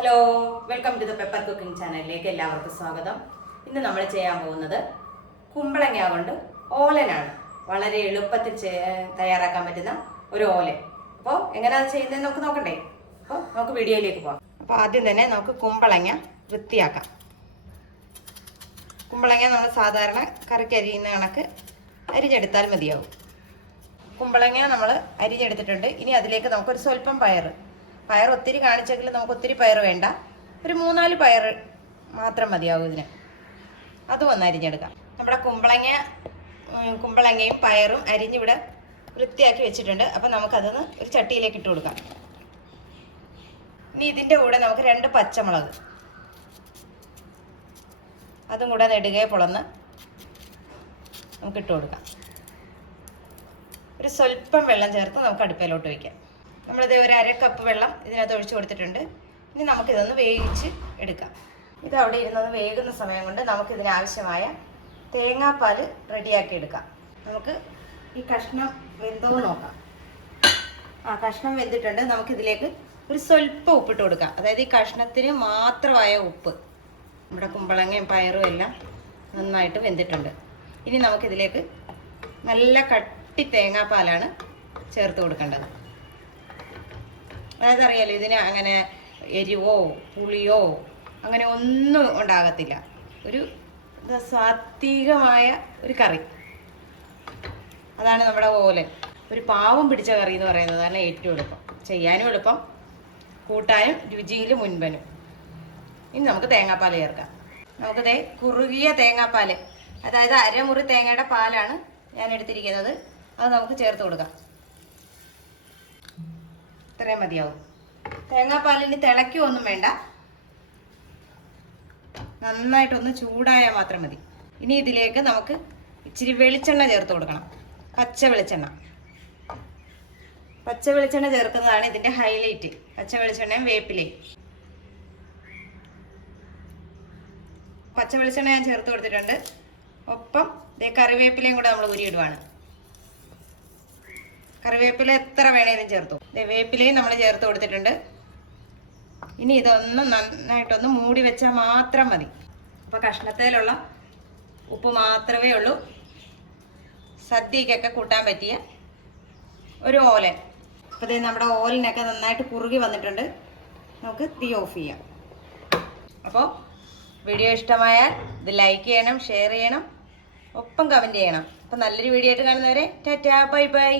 Hello welcome to the pepper cooking ചാനലിലേക്ക് എല്ലാവർക്കും സ്വാഗതം. ഇന്ന് നമ്മൾ ചെയ്യാൻ പോകുന്നത് കുമ്പളങ്ങ കൊണ്ട് ഓലനാണ്. വളരെ എളുപ്പത്തിൽ തയ്യാറാക്കാൻ പറ്റുന്ന ഒരു ഓലൻ. അപ്പോൾ എങ്ങനെയാണ് ചെയ്യുന്നതെന്ന് നമുക്ക് നോക്കണ്ടേ? അപ്പോൾ നമുക്ക് വീഡിയോയിലേക്ക് പോകാം അപ്പോൾ ആദ്യം തന്നെ നമുക്ക് കുമ്പളങ്ങ വൃത്തിയാക്കാം. കുമ്പളങ്ങ നമ്മൾ സാധാരണ കറിക്ക് അരിയുന്ന കണക്ക് അരിഞ്ഞെടുത്താൽ മതിയാവും. കുമ്പളങ്ങ നമ്മൾ അരിഞ്ഞെടുത്തിട്ടുണ്ട്. ഇനി അതിലേക്ക് നമുക്കൊരു സ്വല്പം പയർ പയർ ഒത്തിരി കാണിച്ചെങ്കിൽ നമുക്ക് ഒത്തിരി പയർ വേണ്ട. ഒരു മൂന്നാൽ പയർ മാത്രം മതിയാവും ഇതിന്. അതും ഒന്ന് അരിഞ്ഞെടുക്കാം. നമ്മുടെ കുമ്പളങ്ങ കുമ്പളങ്ങയും പയറും അരിഞ്ഞിവിടെ വൃത്തിയാക്കി വെച്ചിട്ടുണ്ട്. അപ്പം നമുക്കതൊന്ന് ഒരു ചട്ടിയിലേക്ക് ഇട്ട് കൊടുക്കാം. ഇനി ഇതിന്റെ കൂടെ നമുക്ക് രണ്ട് പച്ചമുളക്. അതും കൂടെ നെടുകയെ പൊളന്ന് നമുക്ക് ഇട്ട് കൊടുക്കാം. ഒരു സ്വല്പം വെള്ളം ചേർത്ത് നമുക്ക് അടുപ്പയിലോട്ട് വയ്ക്കാം നമ്മളിത് ഒരു അര കപ്പ് വെള്ളം ഇതിനകത്ത് ഒഴിച്ചു കൊടുത്തിട്ടുണ്ട്. ഇനി നമുക്കിതൊന്ന് വേവിച്ച് എടുക്കാം. ഇത് അവിടെ ഇരുന്നൊന്ന് വേകുന്ന സമയം കൊണ്ട് നമുക്ക് ഇതിനാവശ്യമായ തേങ്ങാപ്പാൽ റെഡിയാക്കി എടുക്കാം. നമുക്ക് ഈ കഷ്ണം വെന്തോ നോക്കാം. ആ കഷ്ണം വെന്തിട്ടുണ്ട്. നമുക്കിതിലേക്ക് ഒരു സ്വല്പം ഉപ്പിട്ട് കൊടുക്കാം. അതായത് ഈ കഷ്ണത്തിന് മാത്രമായ ഉപ്പ്. നമ്മുടെ കുമ്പളങ്ങയും പയറും എല്ലാം നന്നായിട്ട് വെന്തിട്ടുണ്ട്. ഇനി നമുക്കിതിലേക്ക് നല്ല കട്ടി തേങ്ങാപ്പാലാണ് ചേർത്ത് കൊടുക്കേണ്ടത്. അതായത് അറിയാലോ ഇതിന് അങ്ങനെ എരിവോ പുളിയോ അങ്ങനെ ഒന്നും ഉണ്ടാകത്തില്ല. ഒരു സാത്വികമായ ഒരു കറി. അതാണ് നമ്മുടെ ഓലൻ. ഒരു പാവം പിടിച്ച കറി എന്ന് പറയുന്നത് അതാണ് ഏറ്റവും എളുപ്പം. ചെയ്യാനും എളുപ്പം കൂട്ടാനും രുചിയിൽ മുൻപനും. ഇനി നമുക്ക് തേങ്ങാപ്പാൽ ചേർക്കാം. നമുക്കിതേ കുറുകിയ തേങ്ങാപ്പാൽ അതായത് അരമുറി തേങ്ങയുടെ പാലാണ് ഞാൻ എടുത്തിരിക്കുന്നത്. അത് നമുക്ക് ചേർത്ത് കൊടുക്കാം. ഇത്രയും മതിയാവും. തേങ്ങാപ്പാലിന് തിളയ്ക്കുകയൊന്നും വേണ്ട. നന്നായിട്ടൊന്ന് ചൂടായാൽ മാത്രം മതി. ഇനി ഇതിലേക്ക് നമുക്ക് ഇച്ചിരി വെളിച്ചെണ്ണ ചേർത്ത് കൊടുക്കണം. പച്ച വെളിച്ചെണ്ണ. പച്ച വെളിച്ചെണ്ണ ചേർക്കുന്നതാണ് ഇതിന്റെ ഹൈലൈറ്റ് പച്ച വെളിച്ചെണ്ണയും വേപ്പിലയും. പച്ച വെളിച്ചെണ്ണ ഞാൻ ചേർത്ത് കൊടുത്തിട്ടുണ്ട്. ഒപ്പം ഇതേ കറിവേപ്പിലയും കൂടെ നമ്മൾ ഉരിയിടുവാണ് കറിവേപ്പില എത്ര വേണേലും ചേർത്തു. വേപ്പിലയും നമ്മൾ ചേർത്ത് കൊടുത്തിട്ടുണ്ട്. ഇനി ഇതൊന്ന് നന്നായിട്ടൊന്ന് മൂടി വെച്ചാൽ മാത്രം മതി. അപ്പോൾ കഷ്ണത്തേലുള്ള ഉപ്പ് മാത്രമേ ഉള്ളൂ. സദ്യക്കൊക്കെ കൂട്ടാൻ പറ്റിയ ഒരു ഓലൻ അപ്പോൾ ദേ നമ്മുടെ ഓലിനൊക്കെ നന്നായിട്ട് കുറുകി വന്നിട്ടുണ്ട്. നമുക്ക് തീ ഓഫ് ചെയ്യാം. അപ്പോൾ വീഡിയോ ഇഷ്ടമായാൽ ഇത് ലൈക്ക് ചെയ്യണം ഷെയർ ചെയ്യണം ഒപ്പം കമന്റ് ചെയ്യണം. അപ്പോൾ നല്ലൊരു വീഡിയോ ആയിട്ട് കാണുന്നവരെ ടാറ്റാ ബൈ ബൈ.